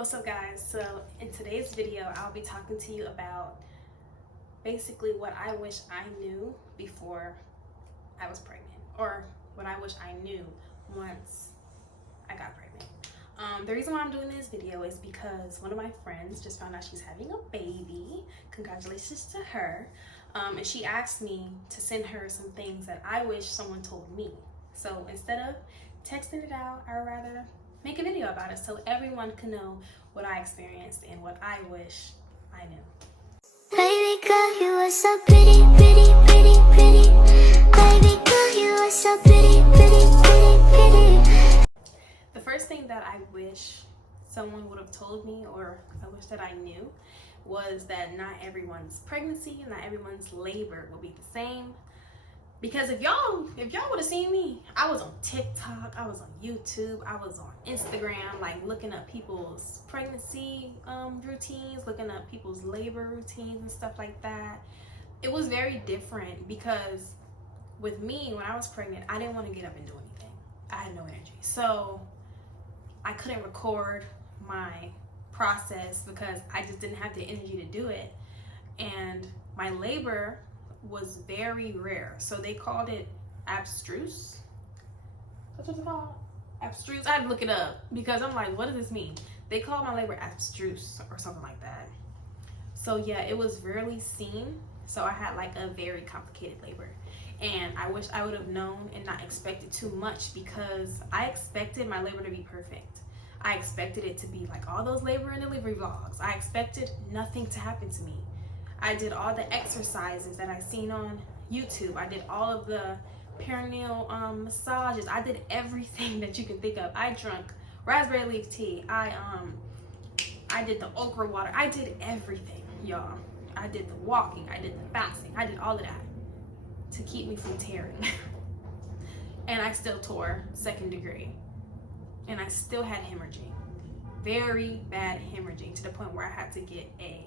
What's up, guys? So in today's video I'll be talking to you about basically what I wish I knew before I was pregnant, or what I wish I knew once I got pregnant. The reason why I'm doing this video is because one of my friends just found out she's having a baby. Congratulations to her. And she asked me to send her some things that I wish someone told me. So instead of texting it out, I'd rather make a video about it so everyone can know what I experienced and what I wish I knew. Baby girl, you are so pretty, pretty, pretty, pretty. Baby girl, you are so pretty, pretty, pretty, pretty. The first thing that I wish someone would have told me, or I wish that I knew, was that not everyone's pregnancy, not everyone's labor will be the same. Because if y'all would have seen me, I was on TikTok, I was on YouTube, I was on Instagram, like looking up people's pregnancy routines, looking up people's labor routines and stuff like that. It was very different because with me, when I was pregnant, I didn't want to get up and do anything. I had no energy. So I couldn't record my process because I just didn't have the energy to do it. And my labor was very rare, so they called it abstruse. That's what it's called, abstruse. I had to look it up because I'm like, what does this mean? They called my labor abstruse or something like that. So yeah, it was rarely seen. So I had like a very complicated labor, and I wish I would have known and not expected too much, because I expected my labor to be perfect. I expected it to be like all those labor and delivery vlogs. I expected nothing to happen to me. I did all the exercises that I seen on YouTube. I did all of the perineal massages. I did everything that you can think of. I drank raspberry leaf tea. I did the okra water. I did everything, y'all. I did the walking. I did the fasting. I did all of that to keep me from tearing. And I still tore 2nd degree. And I still had hemorrhaging. Very bad hemorrhaging, to the point where I had to get a,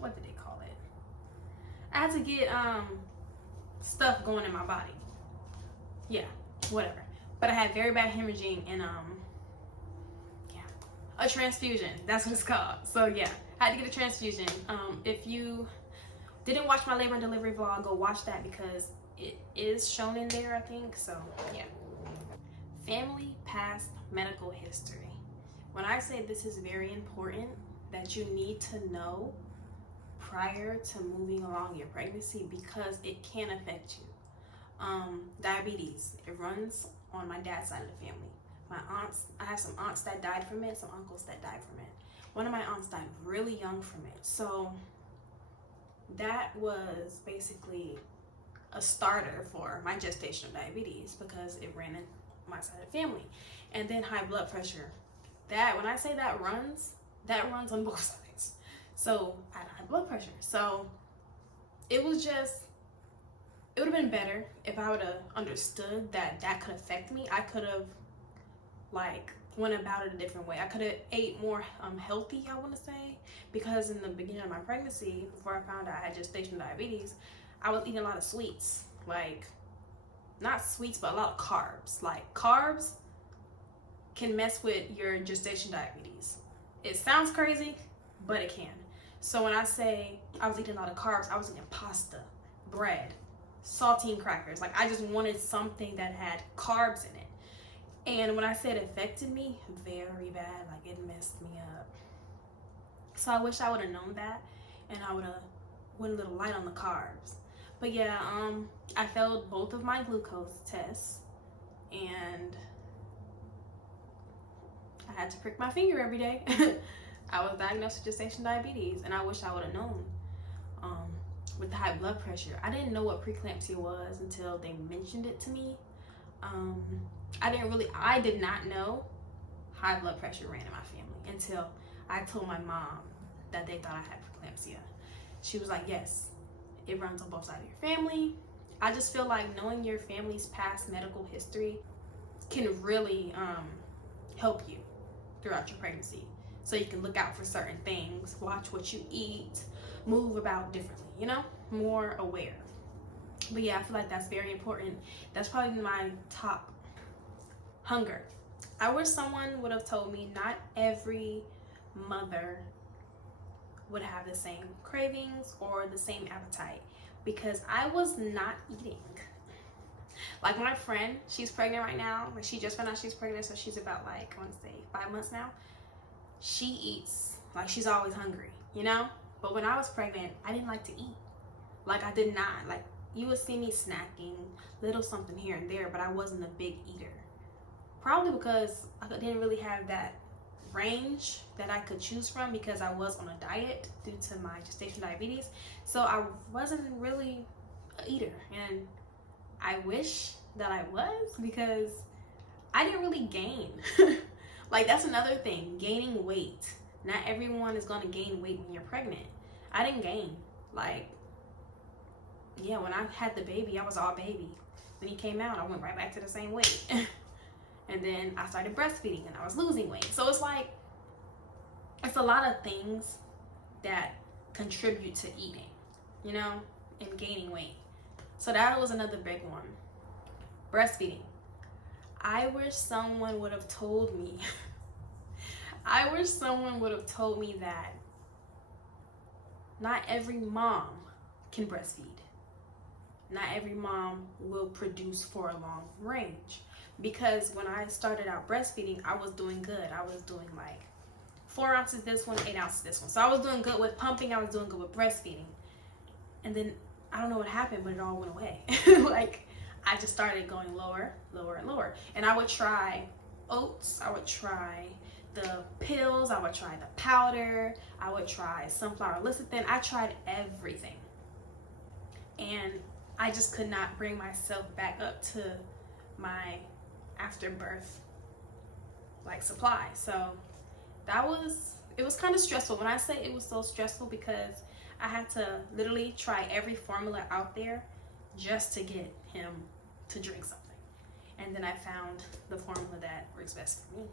what did they call it? I had to get stuff going in my body. Yeah, whatever. But I had very bad hemorrhaging and yeah, a transfusion. That's what it's called. So yeah, I had to get a transfusion. If you didn't watch my labor and delivery vlog, go watch that because it is shown in there, I think. So yeah. Family past medical history. When I say this is very important, that you need to know prior to moving along your pregnancy, because it can affect you. Diabetes, it runs on my dad's side of the family. My aunts, I have some aunts that died from it, some uncles that died from it. One of my aunts died really young from it. So that was basically a starter for my gestational diabetes, because it ran in my side of the family. And then high blood pressure. That, when I say that runs on both sides. So I had high blood pressure. So it would have been better if I would have understood that that could affect me. I could have like went about it a different way. I could have ate more healthy, I want to say, because in the beginning of my pregnancy, before I found out I had gestational diabetes, I was eating a lot of sweets. Like, not sweets, but a lot of carbs. Like, carbs can mess with your gestational diabetes. It sounds crazy, but it can. So when I say I was eating a lot of carbs, I was eating pasta, bread, saltine crackers. Like, I just wanted something that had carbs in it. And when I say it affected me, very bad, like it messed me up. So I wish I would have known that, and I would have went a little light on the carbs. But yeah, I failed both of my glucose tests, and I had to prick my finger every day. I was diagnosed with gestational diabetes, and I wish I would have known. With the high blood pressure, I didn't know what preeclampsia was until they mentioned it to me. I did not know high blood pressure ran in my family until I told my mom that they thought I had preeclampsia. She was like, yes, it runs on both sides of your family. I just feel like knowing your family's past medical history can really help you throughout your pregnancy. So you can look out for certain things, watch what you eat, move about differently, you know, more aware. But yeah, I feel like that's very important. That's probably my top hunger I wish someone would have told me not every mother would have the same cravings or the same appetite, because I was not eating. Like my friend, she's pregnant right now. Like she just found out she's pregnant, so she's about like, I want to say 5 months now. She eats like she's always hungry, you know? But when I was pregnant, I didn't like to eat. Like I did not. Like you would see me snacking, little something here and there, but I wasn't a big eater. Probably because I didn't really have that range that I could choose from, because I was on a diet due to my gestational diabetes. So I wasn't really an eater, and I wish that I was, because I didn't really gain. Like that's another thing, gaining weight. Not everyone is gonna gain weight when you're pregnant. I didn't gain. Like, yeah, when I had the baby, I was all baby. When he came out, I went right back to the same weight. And then I started breastfeeding and I was losing weight. So it's like, it's a lot of things that contribute to eating, you know, and gaining weight. So that was another big one. Breastfeeding. I wish someone would have told me. I wish someone would have told me that not every mom can breastfeed. Not every mom will produce for a long range. Because when I started out breastfeeding, I was doing good. I was doing like 4 ounces this one, 8 ounces this one. So I was doing good with pumping. I was doing good with breastfeeding. And then I don't know what happened, but it all went away. Like I just started going lower, lower, and lower. And I would try oats. I would try the pills. I would try the powder. I would try sunflower lecithin. I tried everything. And I just could not bring myself back up to my afterbirth like supply. So it was kind of stressful. When I say it was so stressful, because I had to literally try every formula out there just to get him to drink something. And then I found the formula that works best for me.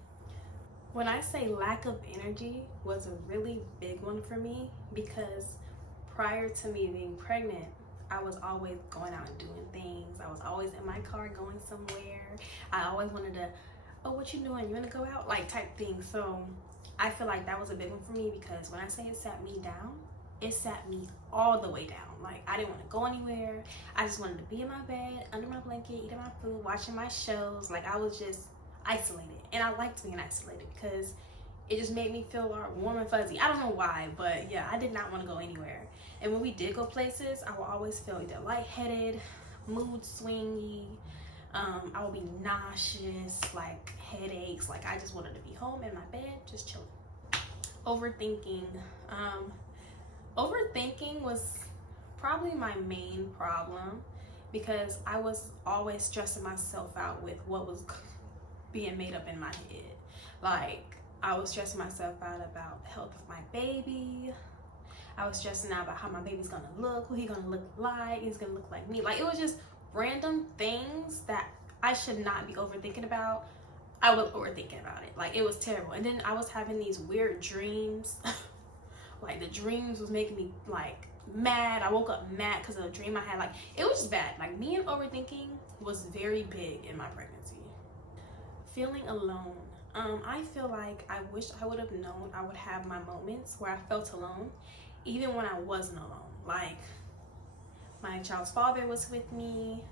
When I say lack of energy was a really big one for me, because prior to me being pregnant, I was always going out and doing things. I was always in my car going somewhere. I always wanted to, oh, what you doing? You want to go out? Like type thing. So I feel like that was a big one for me, because when I say it sat me down, it sat me all the way down. Like I didn't want to go anywhere. I just wanted to be in my bed, under my blanket, eating my food, watching my shows. Like I was just isolated. And I liked being isolated because it just made me feel warm and fuzzy. I don't know why, but yeah, I did not want to go anywhere. And when we did go places, I would always feel either lightheaded, mood swingy. I would be nauseous, like headaches. Like I just wanted to be home in my bed, just chilling. Overthinking. Overthinking was probably my main problem, because I was always stressing myself out with what was being made up in my head. Like I was stressing myself out about the health of my baby. I was stressing out about how my baby's gonna look, who he's gonna look like, he's gonna look like me. Like it was just random things that I should not be overthinking about. I was overthinking about it. Like it was terrible. And then I was having these weird dreams. Like the dreams was making me like mad. I woke up mad because of the dream I had. Like it was just bad. Like me and overthinking was very big in my pregnancy. Feeling alone. I feel like I wish I would have known I would have my moments where I felt alone, even when I wasn't alone. Like my child's father was with me,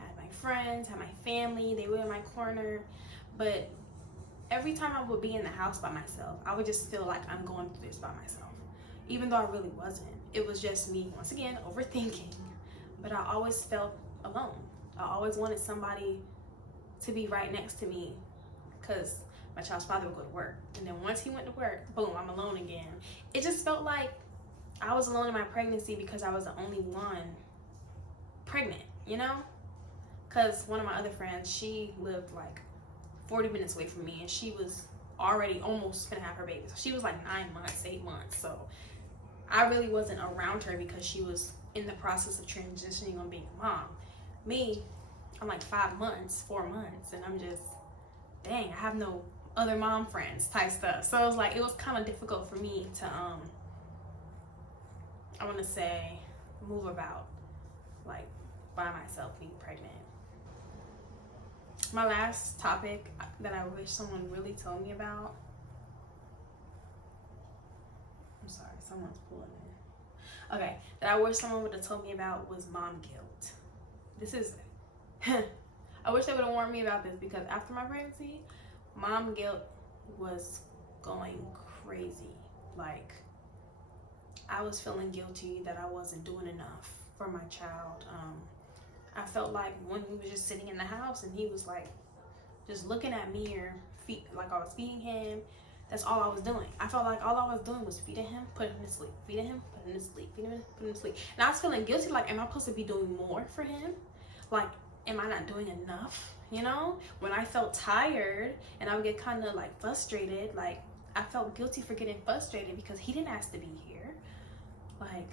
I had my friends, I had my family, they were in my corner. But every time I would be in the house by myself, I would just feel like I'm going through this by myself, even though I really wasn't. It was just me, once again, overthinking. But I always felt alone. I always wanted somebody to be right next to me, because my child's father would go to work. And then once he went to work, boom, I'm alone again. It just felt like I was alone in my pregnancy because I was the only one pregnant, you know? Because one of my other friends, she lived like 40 minutes away from me, and she was already almost gonna have her baby. So she was like 9 months, 8 months. So I really wasn't around her because she was in the process of transitioning on being a mom. Me, I'm like 5 months, 4 months, and I'm just, dang, I have no other mom friends type stuff. So it was like, it was kind of difficult for me to I want to say move about like by myself being pregnant. my last topic that I wish someone really told me about. I'm sorry, someone's pulling in. Okay, that I wish someone would have told me about was mom guilt. This is, I wish they would have warned me about this, because after my pregnancy, mom guilt was going crazy. Like, I was feeling guilty that I wasn't doing enough for my child. I felt like when he was just sitting in the house and he was like just looking at me, or like I was feeding him, that's all I was doing. I felt like all I was doing was feeding him, putting him to sleep, feeding him, putting him to sleep, feeding him, putting him to sleep. And I was feeling guilty, like, am I supposed to be doing more for him? Like, am I not doing enough? You know, when I felt tired and I would get kind of like frustrated, like I felt guilty for getting frustrated because he didn't ask to be here. Like,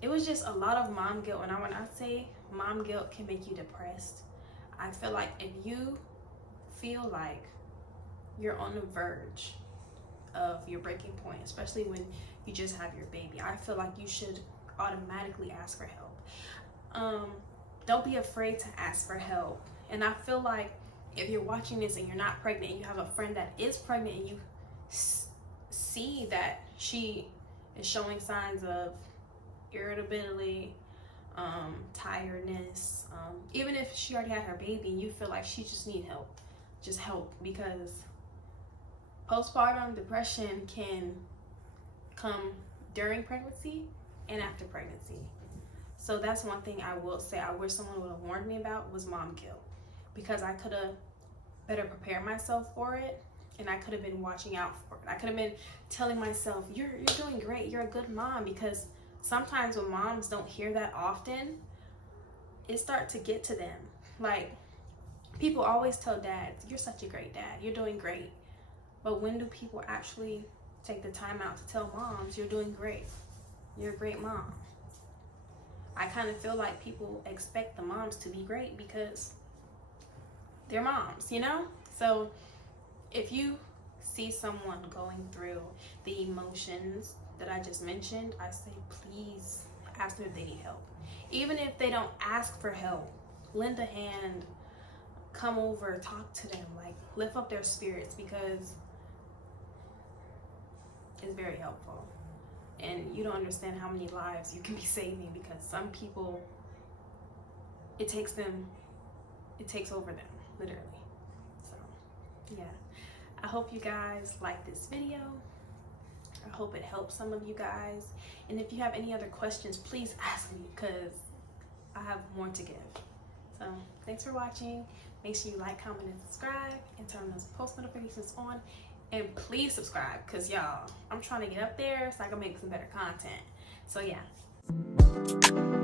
it was just a lot of mom guilt. And when I say mom guilt can make you depressed, I feel like if you feel like you're on the verge of your breaking point, especially when you just have your baby, I feel like you should automatically ask for help. Don't be afraid to ask for help. And I feel like if you're watching this and you're not pregnant and you have a friend that is pregnant and you see that she is showing signs of irritability, tiredness, even if she already had her baby and you feel like she just needs help, just help, because postpartum depression can come during pregnancy and after pregnancy. So that's one thing I will say I wish someone would have warned me about, was mom guilt, because I could have better prepared myself for it, and I could have been watching out for it. I could have been telling myself, you're doing great, you're a good mom, because sometimes when moms don't hear that often, it starts to get to them. Like, people always tell dads, you're such a great dad, you're doing great. But when do people actually take the time out to tell moms, you're doing great, you're a great mom? I kind of feel like people expect the moms to be great because they're moms, you know? So if you see someone going through the emotions that I just mentioned, I say please ask them if they need help. Even if they don't ask for help, lend a hand, come over, talk to them, like lift up their spirits, because it's very helpful. And you don't understand how many lives you can be saving, because some people, it takes over them, literally. So yeah, I hope you guys like this video. I hope it helps some of you guys. And if you have any other questions, please ask me, because I have more to give. So thanks for watching. Make sure you like, comment, and subscribe, and turn those post notifications on. And please subscribe, because y'all, I'm trying to get up there so I can make some better content. So yeah.